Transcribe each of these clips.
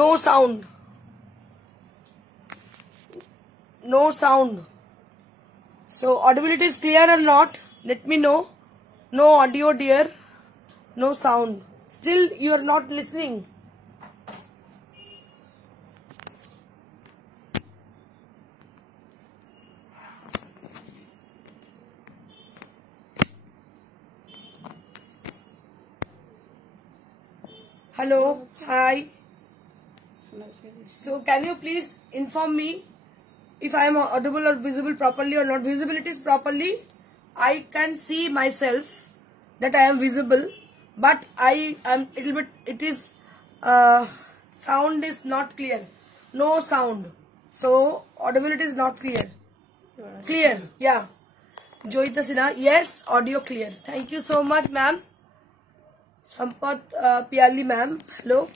No sound. No sound. So audibility is clear or not? Let me know. No audio, dear. No sound. Still you are not listening. Hello. Hi. So can you please inform me if I am audible or visible properly or not? Visibility is properly. I can see myself that I am visible, but I am little bit. It is sound is not clear. No sound. So audibility is not clear. Clear. Yeah. Joyita Sinha. Yes. Audio clear. Thank you so much, ma'am. Sampath Piali ma'am. Hello.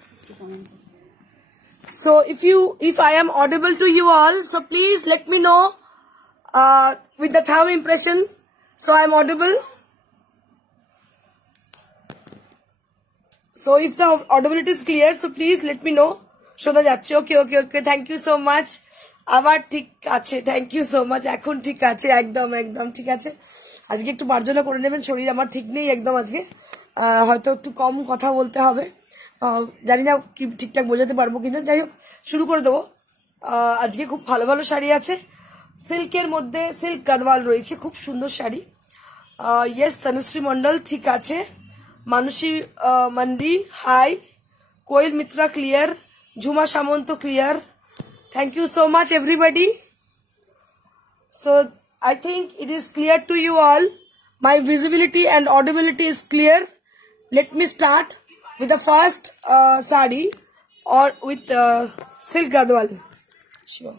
So if I am audible to you all, so please let me know with the thumb impression. So I am audible. So if the audibility is clear, so please let me know. Shoda jacche. Okay. Thank you so much. আবার ঠিক আছে, thank you so much. এখন ঠিক আছে, একদম ঠিক আছে। আজকে একটু মার্জনা করে নেবেন, শরীর আমার ঠিক নেই একদম আজকে, হয়তো একটু কম কথা বলতে হবে, জানি না কি ঠিকঠাক বোঝাতে পারবো কিনা। যাই হোক শুরু করে দেবো। আজকে খুব ভালো ভালো শাড়ি আছে, সিল্কের মধ্যে সিল্ক গাদওয়াল রয়েছে, খুব সুন্দর শাড়ি। ইয়েস তনুশ্রী মন্ডল ঠিক আছে, Manasi Mandi hi, Koel Mitra clear, Jhuma Samanta clear. Thank you so much everybody. So I think it is clear to you all. My visibility and audibility is clear. Let me start with the first sari or with silk gadwal. Sure.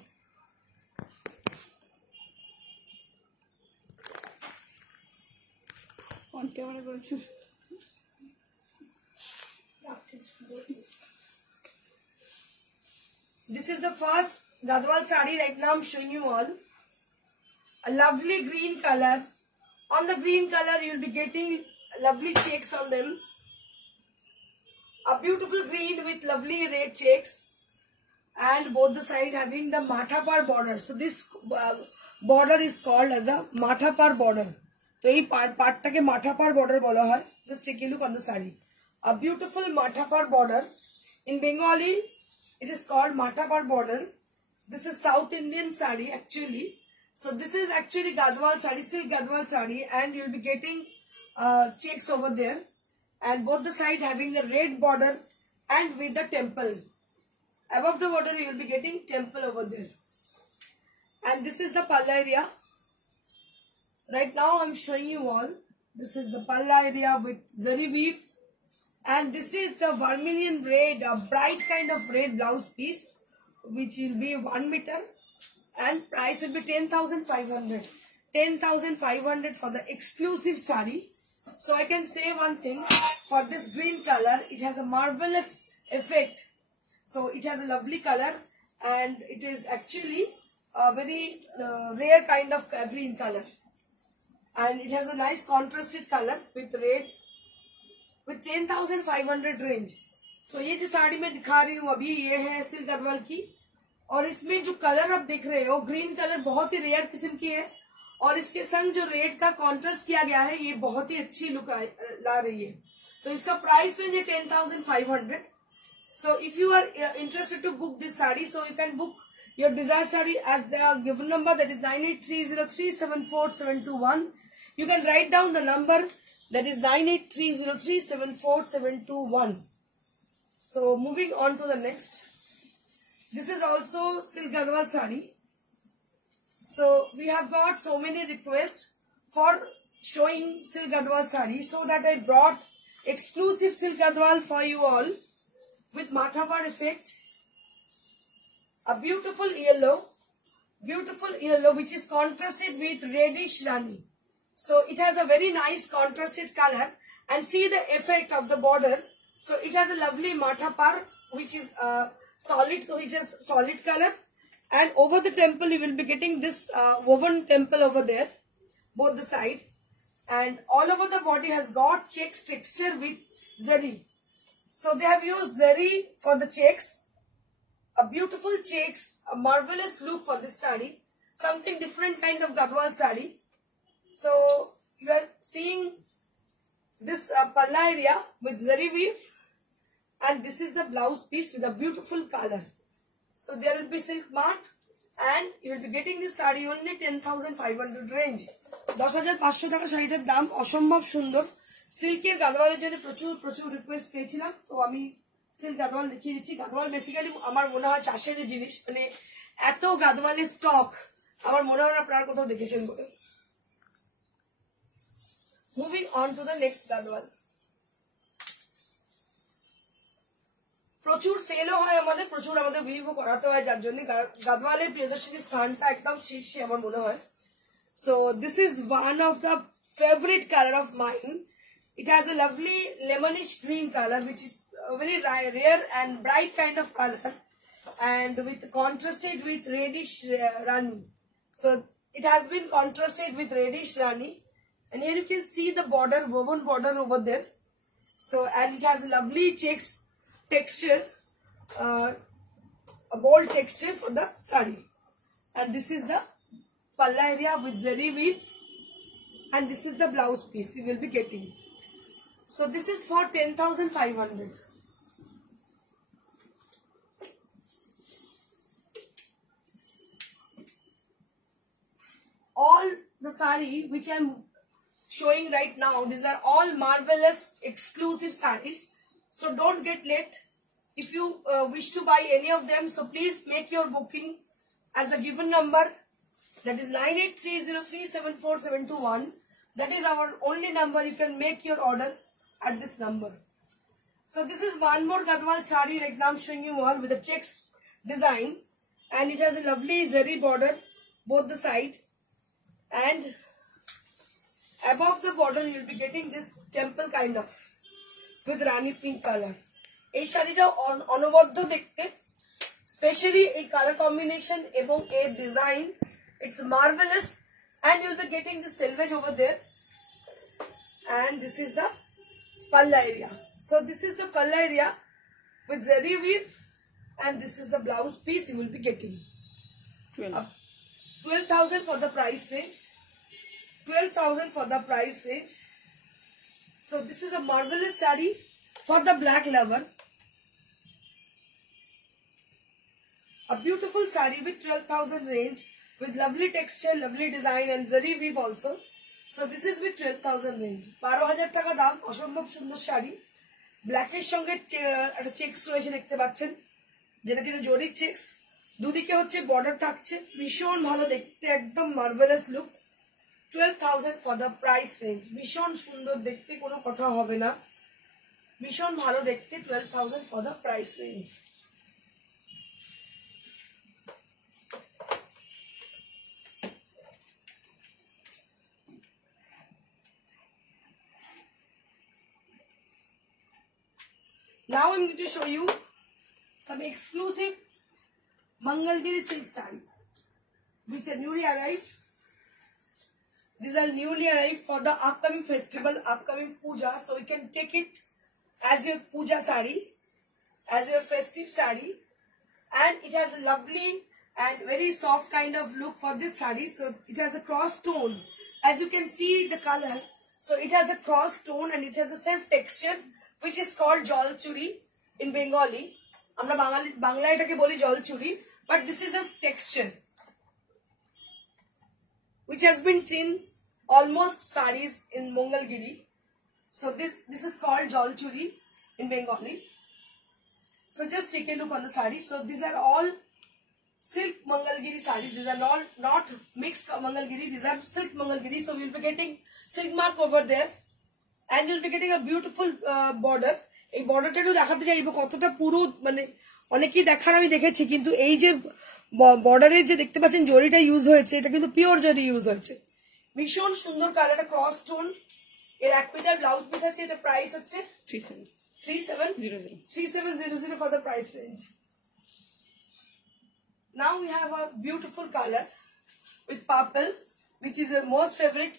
On camera করেছি। This is the first Gadwal sari right now I'm showing you all. A lovely green color. On the green color you will be getting lovely checks on them. A beautiful green with lovely red checks. And both the side having the Mathapar border. So this border is called as a Mathapar border. So this part take Mathapar border bola hai. Just take a look on the sari. A beautiful Mathapar border. In Bengali it is called Mathapar border. This is South Indian sari actually. So this is actually Gadwal sari, silk Gadwal sari, and you will be getting checks over there. And both the side having a red border and with the temple. Above the border you will be getting temple over there. And this is the palla area. Right now I am showing you all. This is the palla area with zari weave. And this is the vermilion red, a bright kind of red blouse piece, which will be 1 meter, and price will be 10,500. 10,500 for the exclusive sari. So I can say one thing, for this green color, it has a marvelous effect. So it has a lovely color, and it is actually a very rare kind of green color. And it has a nice contrasted color with red. With 10,500 range. So ये जो साड़ी मैं दिखा रही हूँ अभी, ये है silk Gadwal की, और इसमें जो कलर आप देख रहे हो ग्रीन कलर बहुत ही रेयर किस्म की है, और इसके संग जो रेड का कॉन्ट्रास्ट किया गया है ये बहुत ही अच्छी लुक ला रही है। तो इसका प्राइस रेंज है 10,500। So if you are interested to book this sari, so you can book your desire sari as the given number, that is 9830374721। You can write down the number, that is 9830374721. So moving on to the next. This is also silk gadwal sari. So we have got so many requests for showing silk gadwal sari, so that I brought exclusive silk gadwal for you all with Mathapar effect. A beautiful yellow which is contrasted with reddish rani. So it has a very nice contrasted color, and see the effect of the border. So it has a lovely Mathapar which is solid color, and over the temple you will be getting this woven temple over there, both the side, and all over the body has got checks texture with zari. So they have used zari for the checks, a beautiful checks, a marvelous look for this saree. Something different kind of Gadwal saree. So you are seeing this palla area with zari weave, and this is the blouse piece with a beautiful color. So there will be silk mat, and you will be getting this saree only 10,500 range. 10,500 টাকা শাড়িটার দাম অসম্ভব সুন্দর। সিল্কের গাদওয়ালের জন্য প্রচুর request পেয়েছিলাম, তো আমি সিল্ক গাদওয়াল দেখিয়ে দিচ্ছি। গাদওয়াল বেসিক্যালি আমার মনে হয় চাষের জিনিস, মানে এত গাদওয়ালের স্টক আমার মনে হয় আপনারা কোথাও দেখেছেন বলে। Moving on to the next Gadwal. প্রচুর সেলও হয় আমাদের, প্রচুর আমাদের ভিভও করাতে হয়, যার জন্য গাদওয়ালের প্রিয়দর্শিনী স্থানটা একদম শীর্ষে আমার মনে হয়। So this is one of the favorite color of mine. It has a lovely lemonish green color, which is a very rare and bright kind of color, and with contrasted with reddish rani. So it has been contrasted with reddish rani, and here you can see the border, woven border over there. So, and it has a lovely checks texture, a bold texture for the saree, and this is the palla area with zari weave, and this is the blouse piece you will be getting. So this is for 10,500. All the saree which I am showing right now, these are all marvelous exclusive sarees. So don't get late. If you wish to buy any of them, so please make your booking as a given number. That is 9830374721. That is our only number. You can make your order at this number. So this is one more Gadwal saree right now I'm showing you all with a checks design, and it has a lovely zari border both the side, and above the border you will be getting this temple kind of with rani pink color. এই শাড়িটা অনবদ্য দেখতে, specially এই colour combination এবং এর design, it's marvelous, and you'll be getting the selvage over there, and this is the palla area. So this is the palla area with zari weave, and this is the blouse piece you will be getting. 12,000 for the price range. 12,000 for the price range. So this is a marvelous saree for the black lover. A beautiful saree with 12,000 range, with lovely texture, lovely design, and zari weave also. So this is with 12,000 range. 12,000 টাকা দাম, অসম্ভব সুন্দর শাড়ি। ব্ল্যাকের সঙ্গে একটা checks রয়েছে দেখতে পাচ্ছেন, যেটা কিনা জরি চেকস, দুদিকে হচ্ছে বর্ডার থাকছে, ভীষণ ভালো দেখতে, একদম marvellous look. 12,000 for the price range. ভীষণ সুন্দর দেখতে, কোনো কথা হবে না, ভীষণ ভালো দেখতে। 12,000 for the price range. Now I'm going to show you some exclusive Mangalgiri silk sarees which are newly arrived. These are newly arrived for the upcoming festival, upcoming puja. So you can take it as your puja saree, as your festive saree, and it has a lovely and very soft kind of look for this saree. So it has a cross tone, as you can see the color. So it has a cross tone and it has a self texture, which is called jol churi in Bengali. Amra Bangla etake boli jol churi, but this is a texture which has been seen almost sarees in Mangalgiri. So this is called jol churi in Bengali. So just take a look on the saree. So these are all silk Mangalgiri sarees. These are not mixed Mangalgiri. These are silk Mangalgiri. So we'll be getting silk mark over there, and you'll be getting a beautiful border. এই বর্ডারটা একটু দেখাতে চাইবো কতটা পুরো, মানে অনেকেই দেখার আমি দেখেছি, কিন্তু এই যে বর্ডারের যে দেখতে পাচ্ছেন জরিটা ইউজ হয়েছে, এটা কিন্তু পিওর জরি ইউজ হয়েছে। ভীষণ সুন্দর কালারটা, ক্রস টোন। এর 1 মিটার ব্লাউজ পিস আছে, এটা প্রাইস হচ্ছে 3700 for the price range. Now we have a beautiful color with purple, which is your most favorite.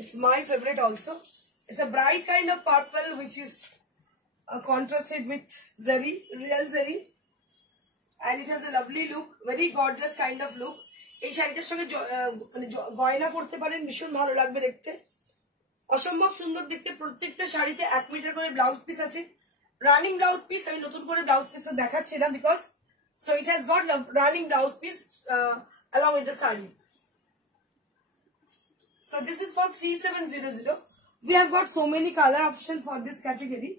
It's my favorite also. It's a bright kind of purple, which is contrasted with zari, real zari, and it has a lovely look, very gorgeous kind of look. এই শাড়িটার সঙ্গে মানে গয়না পরতে পারেন, ভীষণ ভালো লাগবে দেখতে, অসম্ভব সুন্দর দেখতে। প্রত্যেকটা শাড়িতে 1 মিটার করে ব্লাউজ পিস আছে, রানিং ব্লাউজ পিস। আমি নতুন করে ব্লাউজ পিসটা দেখাচ্ছি না because so it has got running blouse piece along with the saree. So this is for 3700. We have got so many color options for this category.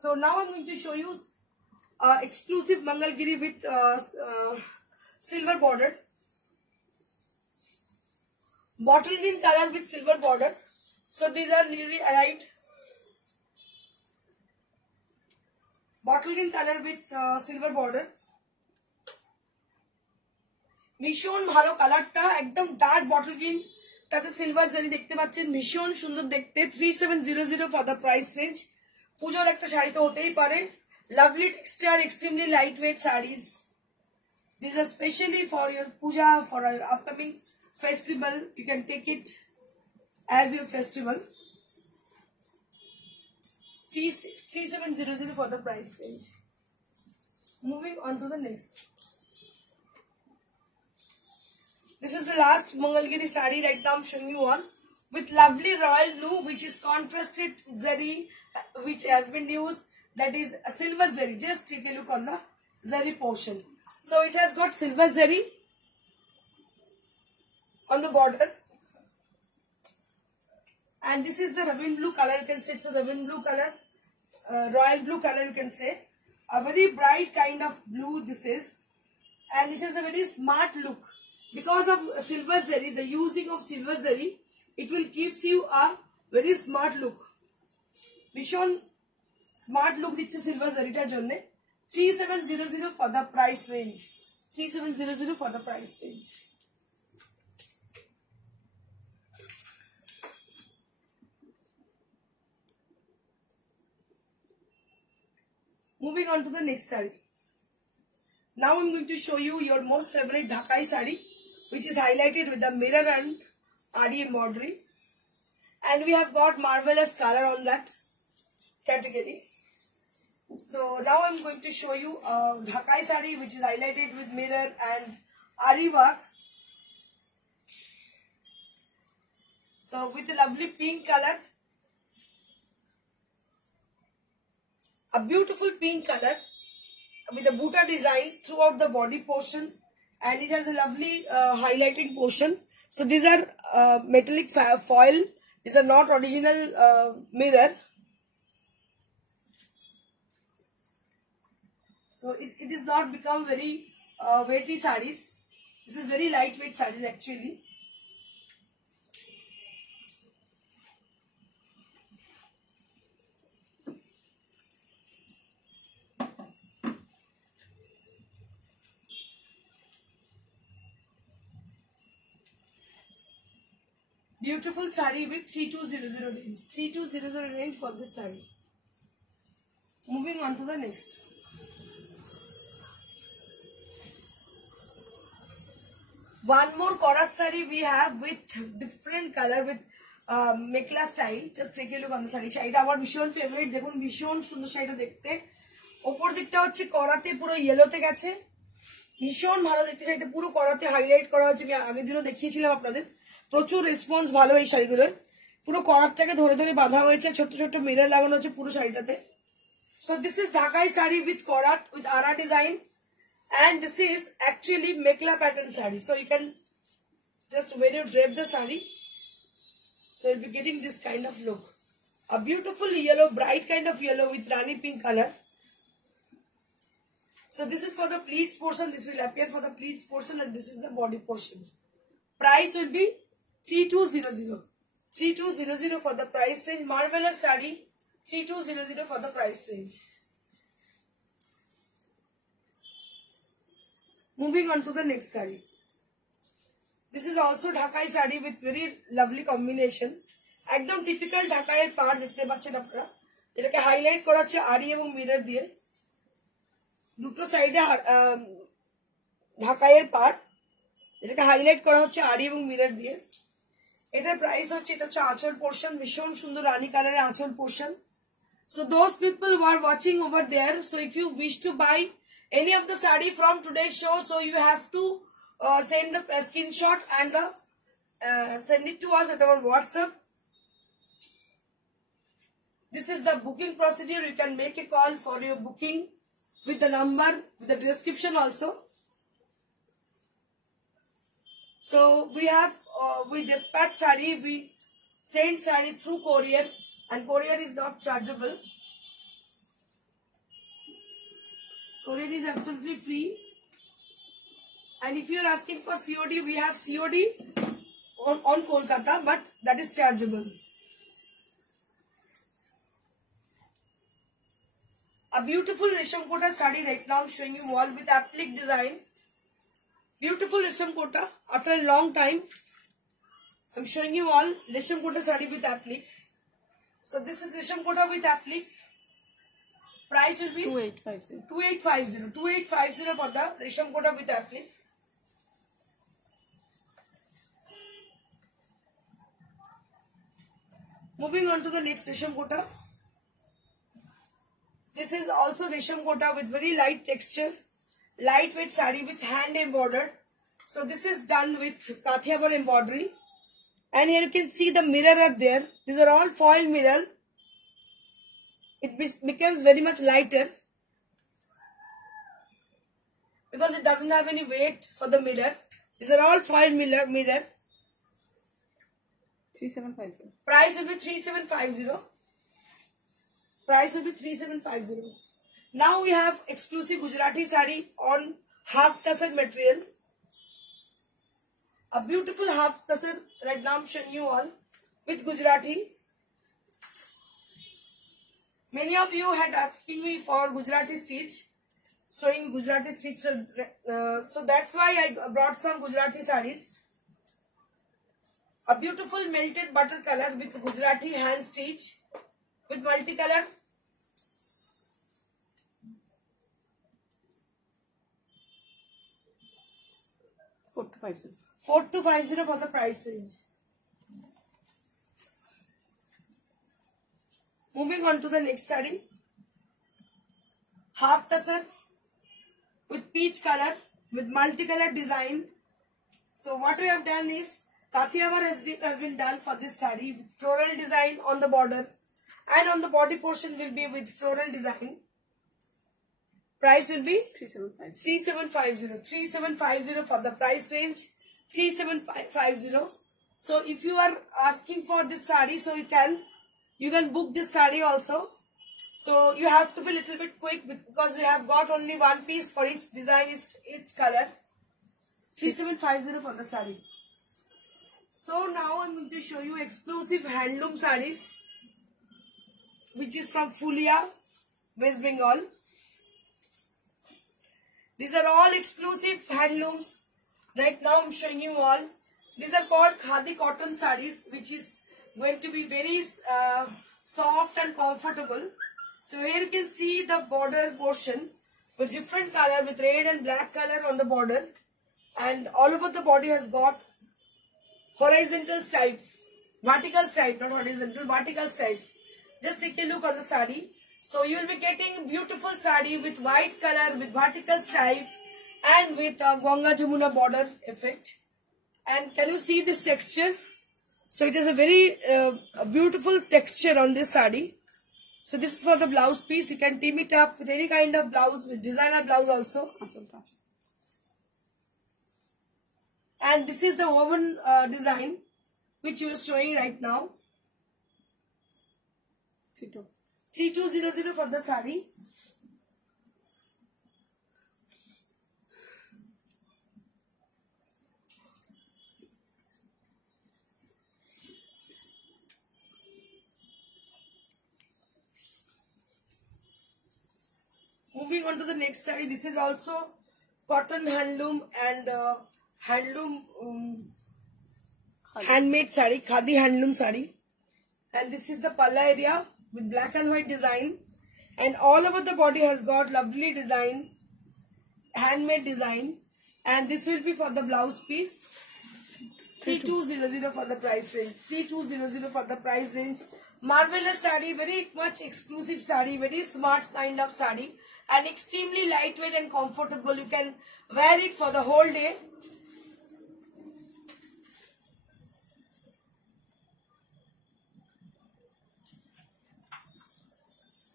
So now I'm going to show you exclusive Mangalgiri with silver border, bottle green color with silver border. So these are newly arrived bottle green color with silver border. ভীষণ ভালো কালারটা, একদম dark bottle green, তাতে silver জারি দেখতে পাচ্ছেন, ভীষণ সুন্দর দেখতে। 3700 ফর দ্য প্রাইস রেঞ্জ। পুজোর একটা শাড়ি তো হতেই পারে। Lovely texture, extremely light weight saris. This are specially for your Puja, for your upcoming festival. You can take it as your festival. 3700 for the price range. Moving on to the next. This is the last Mangalgiri sari right now I'm showing you on, with lovely royal blue, which is contrasted zari, which has been used, that is a silver zari. Just take a look on the zari portion. So it has got silver zari on the border, and this is the ravine blue color. You can say it's a ravine blue color, royal blue color, you can say. A very bright kind of blue this is, and it has a very smart look. Because of silver zari, the using of silver zari, it will gives you a very smart look. Vishon smart look dichche silver zari tar jonne. 3700 for the price range. 3700 for the price range. Moving on to the next saree. Now I'm going to show you your most favorite Dhakai saree, which is highlighted with the mirror and Ari embroidery, and we have got marvelous color on that category. So now I'm going to show you a Dhakai saree which is highlighted with mirror and Ari work. So with a lovely pink color, a beautiful pink color with a Buddha design throughout the body portion, and it has a lovely highlighting portion. So these are metallic foil. These are not original mirror. So it is not become very weighty sarees. This is very lightweight sarees actually. Beautiful saree with 3200 range. 3200 range for this saree. Moving on to the next. One more Korat saree we have with different color with mekla style. Just take a look on the saree. Shaita our ভীষণ favorite. দেখুন ভীষণ সুন্দর শাড়িটা দেখতে। উপর দিকটা হচ্ছে করাতে পুরো ইয়েলোতে গেছে। ভীষণ ভালো দেখতে, শাড়িটা পুরো করাতে হাইলাইট করা হয়েছে। আমি আগের দিনও দেখিয়েছিলাম আপনাদের। প্রচুর রেসপন্স ভালো এই শাড়িগুলোর। পুরো করাতটাকে ধরে ধরে বাঁধা হয়েছে, ছোট ছোট মিরর লাগানো হচ্ছে পুরো শাড়িটাতে। সো দিস ইজ ঢাকাই শাড়ি উইথ করাত with Ara design, and this is actually mekla pattern saree. So you can just when you drape the saree, so you'll be getting this kind of look. A beautiful yellow, bright kind of yellow with rani pink color. So this is for the pleats portion. This will appear for the pleats portion, and this is the body portion. Price will be 3200. 3200 for the price range. Marvelous saree. 3200 for the price range. Moving on to the next saree. This is also Dhakai saree with very lovely combination. একদম typical ঢাকাইয়ের পাড় দেখতে পাচ্ছেন আপনারা, এটাকে highlight করা হচ্ছে আড়ি এবং মিরর দিয়ে। দুটো সাইডে ঢাকাইয়ের পাড়, এটাকে হাইলাইট করা হচ্ছে আড়ি এবং মিরর দিয়ে। এটার প্রাইস হচ্ছে, এটা হচ্ছে আঁচল পোর্শন, ভীষণ সুন্দর রানী কালারের আঁচল portion. So those people who are watching over there, so if you wish to buy any of the sari from today's show, so you have to send the screenshot and send it to us at our WhatsApp. This is the booking procedure. You can make a call for your booking with the number, with the description also. So we dispatch sari, we send sari through courier, and courier is not chargeable. Courier is absolutely free. And if you are asking for COD, we have COD on Kolkata, but that is chargeable. A beautiful Resham Kota sari right now I'm showing you all with applique design. Beautiful Resham Kota. After a long time, I'm showing you all Resham Kota sari with applique. So this is Resham Kota with applique. Price will be 2850. 2850. 2850 for the Resham Kota with applique. Moving on to the next Resham Kota. This is also Resham Kota with very light texture, lightweight sari with hand embroidered. So this is done with Kathiawar embroidery. And here you can see the mirror are there. These are all foil mirror. It becomes very much lighter because it doesn't have any weight for the mirror. These are all foil mirror. 3750. Price will be 3750. Price will be 3750. Now we have exclusive Gujarati sari on half tassel material. A beautiful half tassel right now I'm showing you all with Gujarati. Many of you had asking me for Gujarati stitch, showing Gujarati stitch. So that's why I brought some Gujarati saris. A beautiful melted butter color with Gujarati hand stitch with multicolor. Four to 50. 4250 for the price range. Moving on to the next saree. Half tassel with peach color with multicolor design. So what we have done is Kathiawar has been done for this saree with floral design on the border, and on the body portion will be with floral design. Price will be 3750. 3750 for the price range. 3750. So if you are asking for this saree, so you can book this saree also. So you have to be a little bit quick because we have got only one piece for each design, each color. 3750 for the saree. So now I'm going to show you exclusive handloom sarees, which is from Fulia, West Bengal. These are all exclusive handlooms. Right now I'm showing you all. These are called Khadi cotton sarees, which is going to be very soft and comfortable. So here you can see the border portion with different color, with red and black color on the border, and all over the body has got horizontal stripe, vertical stripe, not horizontal, vertical stripe. Just take a look on the saree. So you will be getting beautiful saree with white color, with vertical stripe, and with a Ganga Jamuna border effect. And can you see this texture? So it is a very beautiful texture on this saree. So this is for the blouse piece. You can team it up with any kind of blouse, with designer blouse also. And this is the woven design which you are showing right now. 3200 for the saree. Moving on to the next saree. This is also cotton handloom and handmade saree, khadi handloom saree. And this is the palla area with black and white design, and all over the body has got lovely design, handmade design. And this will be for the blouse piece. 3200 for the price range. 3200 for the price range. Marvelous saree, very much exclusive saree, very smart kind of saree, and extremely lightweight and comfortable. You can wear it for the whole day.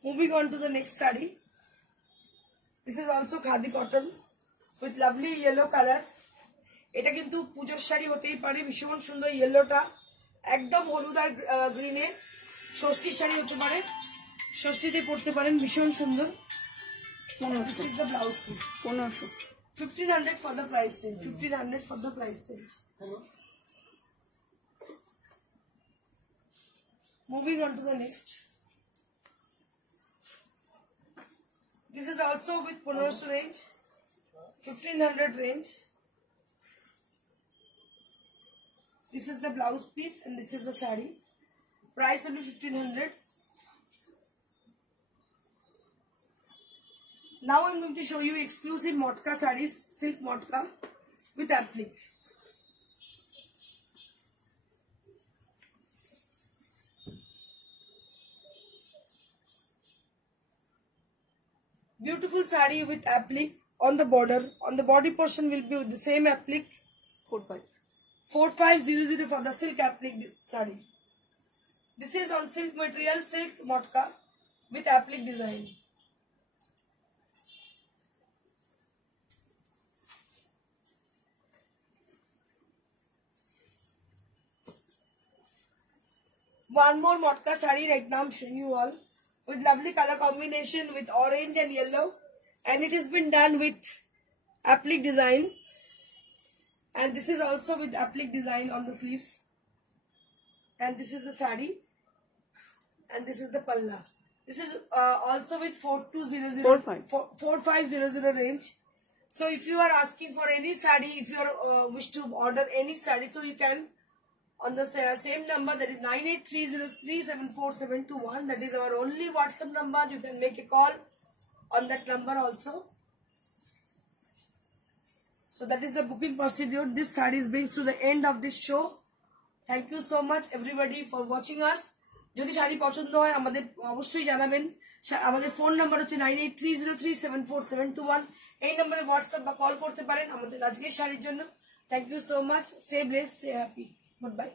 Moving on to the next saree. This is also khadi cotton with lovely yellow color. এটা কিন্তু পূজোর শাড়ি হতেই পারে, ভীষণ সুন্দর ইয়েলোটা, একদম হলুদ আর গ্রিনের ষষ্ঠীর শাড়ি হতে পারে, ষষ্ঠীতে পড়তে পারেন, ভীষণ সুন্দর। This is the blouse piece. 1500. 1500 for the price range. 1500 for the price range. Moving on to the next. This is also with 1500 range, 1500 range. This is the blouse piece and this is the saree. Price will be 1500. Now I'm going to show you exclusive motka sarees, silk motka with applique. Beautiful saree with applique on the border. On the body portion will be with the same applique. 4500 for the silk applique saree. This is on silk material, silk motka with applique design. One more motka saree right now I'm showing you all with lovely color combination with orange and yellow, and it has been done with applique design, and this is also with applique design on the sleeves, and this is the saree, and this is the palla. This is also with 4500 range. So if you are asking for any saree, if you are wish to order any saree, so you can on the same number, that is 9830374721. That is our only WhatsApp number. You can make a call on that number also. So that is the booking procedure. This saree brings to the end of this show. Thank you so much everybody for watching us. যদি শাড়ি পছন্দ হয় আমাদের অবশ্যই জানাবেন। আমাদের phone number হচ্ছে 9830374721। এই নম্বরে হোয়াটসঅ্যাপ বা কল করতে পারেন আমাদের আজকের শাড়ির জন্য। Thank you so much. Stay blessed, stay happy. Goodbye.